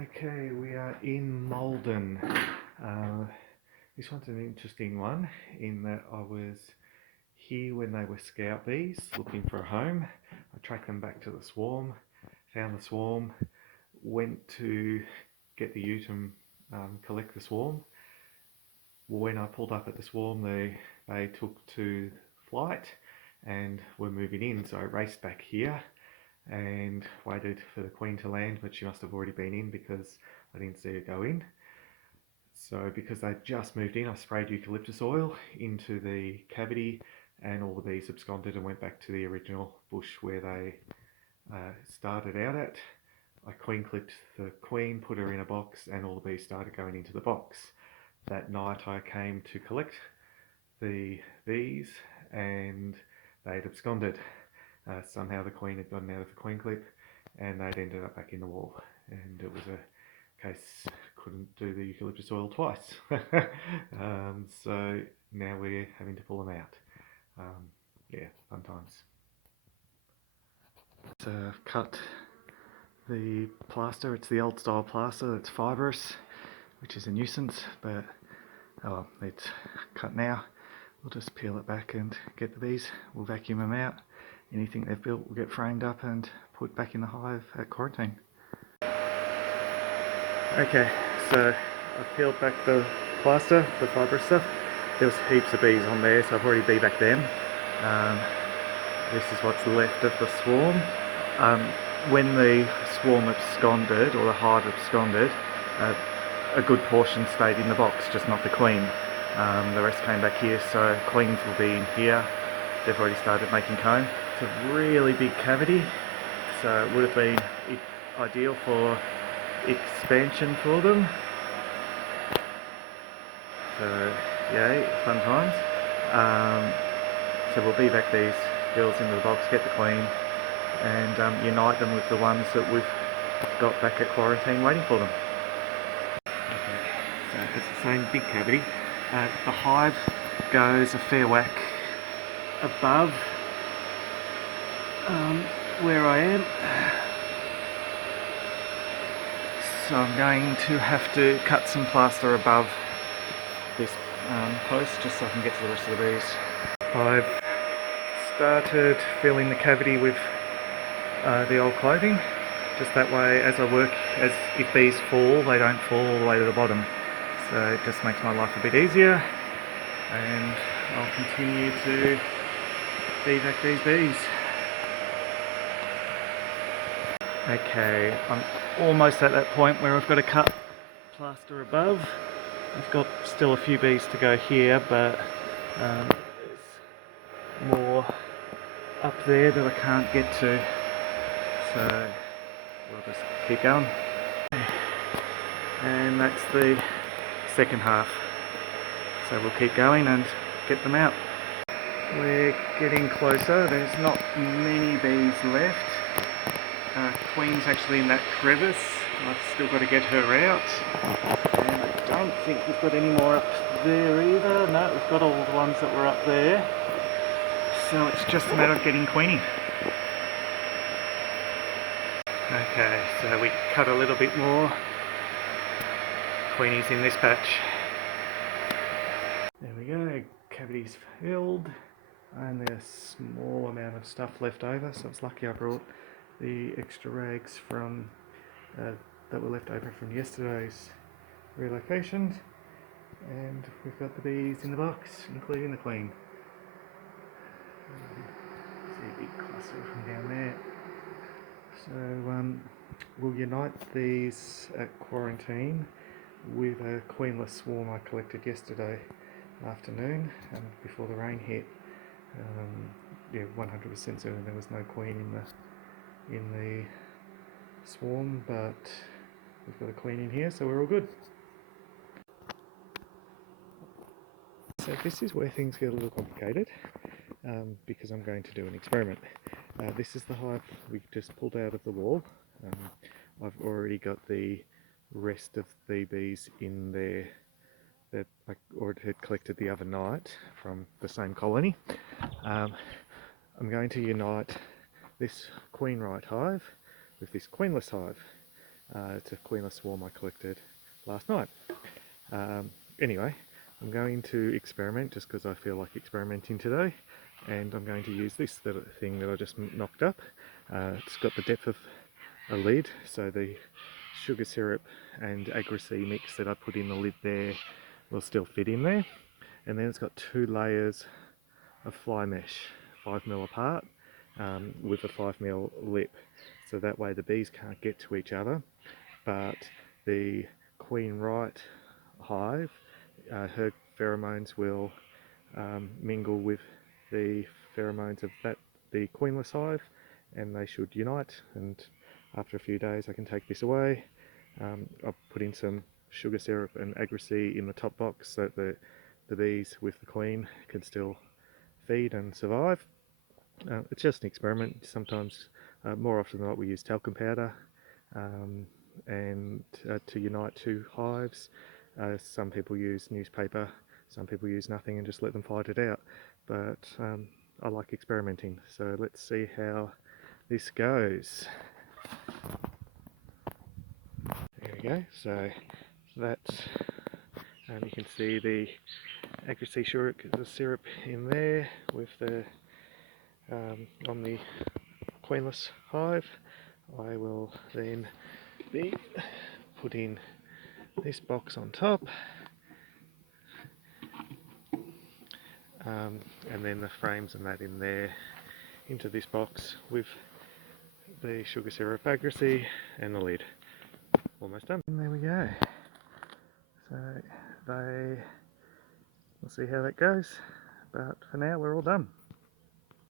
Okay, we are in Maldon. This one's an interesting one in that I was here when they were scout bees looking for a home. I tracked them back to the swarm, found the swarm, went to get the ute and collect the swarm. When I pulled up at the swarm, they took to flight and were moving in, so I raced back here and waited for the queen to land, but she must have already been in because I didn't see her go in. So because they just moved in, I sprayed eucalyptus oil into the cavity and all the bees absconded and went back to the original bush where they started out at. I queen clipped the queen, put her in a box, and all the bees started going into the box. That night I came to collect the bees and they'd absconded. Somehow the queen had gotten out of the queen clip and they'd ended up back in the wall, and it was a case couldn't do the eucalyptus oil twice. So now we're having to pull them out. Yeah, fun times. So I've cut the plaster. It's the old style plaster that's fibrous, which is a nuisance, but oh, it's cut now. We'll just peel it back and get the bees. We'll vacuum them out. Anything they've built will get framed up and put back in the hive at quarantine. Okay, so I've peeled back the plaster, the fibrous stuff. There was heaps of bees on there, so I've already bee back them. This is what's left of the swarm. When the swarm absconded, or the hive absconded, a good portion stayed in the box, just not the queen. The rest came back here, so queens will be in here. They've already started making comb. It's a really big cavity, so it would have been ideal for expansion for them. So yay, fun times. So we'll bee back these girls into the box, get the queen, and unite them with the ones that we've got back at quarantine waiting for them. Okay, so it's the same big cavity. The hive goes a fair whack above where I am. So I'm going to have to cut some plaster above this post just so I can get to the rest of the bees. I've started filling the cavity with the old clothing, just that way as I work, as if bees fall, they don't fall all the way to the bottom. So it just makes my life a bit easier, and I'll continue to bee back these bees. Okay, I'm almost at that point where I've got to cut plaster above. I've got still a few bees to go here, but there's more up there that I can't get to, so we'll just keep going. And that's the second half, so we'll keep going and get them out. We're getting closer. There's not many bees left. Queen's actually in that crevice. I've still got to get her out, and I don't think we've got any more up there either. No, we've got all the ones that were up there, so it's just a matter of getting Queenie. Okay, so we cut a little bit more. Queenie's in this patch. There we go, cavity's filled, only a small amount of stuff left over, so it's lucky I brought the extra rags from that were left over from yesterday's relocation, and we've got the bees in the box, including the queen. See a big cluster from down there. So we'll unite these at quarantine with a queenless swarm I collected yesterday afternoon before the rain hit. Yeah, 100% certain there was no queen in the swarm, but we've got a queen in here, so we're all good. So this is where things get a little complicated, because I'm going to do an experiment. This is the hive we just pulled out of the wall. I've already got the rest of the bees in there that I already had collected the other night from the same colony. I'm going to unite this queen right hive with this queenless hive. It's a queenless swarm I collected last night. Anyway, I'm going to experiment just because I feel like experimenting today, and I'm going to use this thing that I just knocked up. It's got the depth of a lid, so the sugar syrup and agarose mix that I put in the lid there will still fit in there. And then it's got 2 layers of fly mesh, 5mm apart, with a 5mm lip, so that way the bees can't get to each other, but the queen right hive, her pheromones will mingle with the pheromones of the queenless hive, and they should unite. And after a few days I can take this away. I'll put in some sugar syrup and agarose in the top box so that the bees with the queen can still feed and survive. It's just an experiment. Sometimes, more often than not, we use talcum powder and to unite 2 hives. Some people use newspaper, some people use nothing and just let them fight it out. But I like experimenting, so let's see how this goes. There we go. So that's, you can see the agarose syrup in there with the on the queenless hive. I will then be putting this box on top, and then the frames and that in there into this box with the sugar syrup agarose and the lid. Almost done. And there we go. So we'll see how that goes, but for now we're all done.